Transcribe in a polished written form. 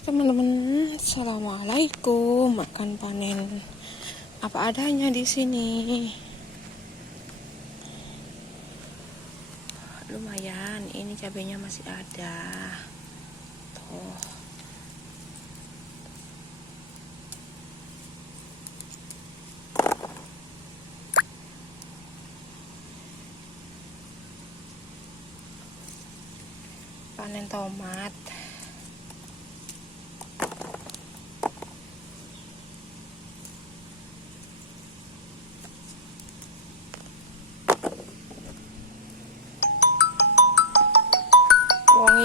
Teman-teman, assalamualaikum. Makan panen apa adanya di sini. Lumayan, ini cabenya masih ada. Tuh. Panen tomat.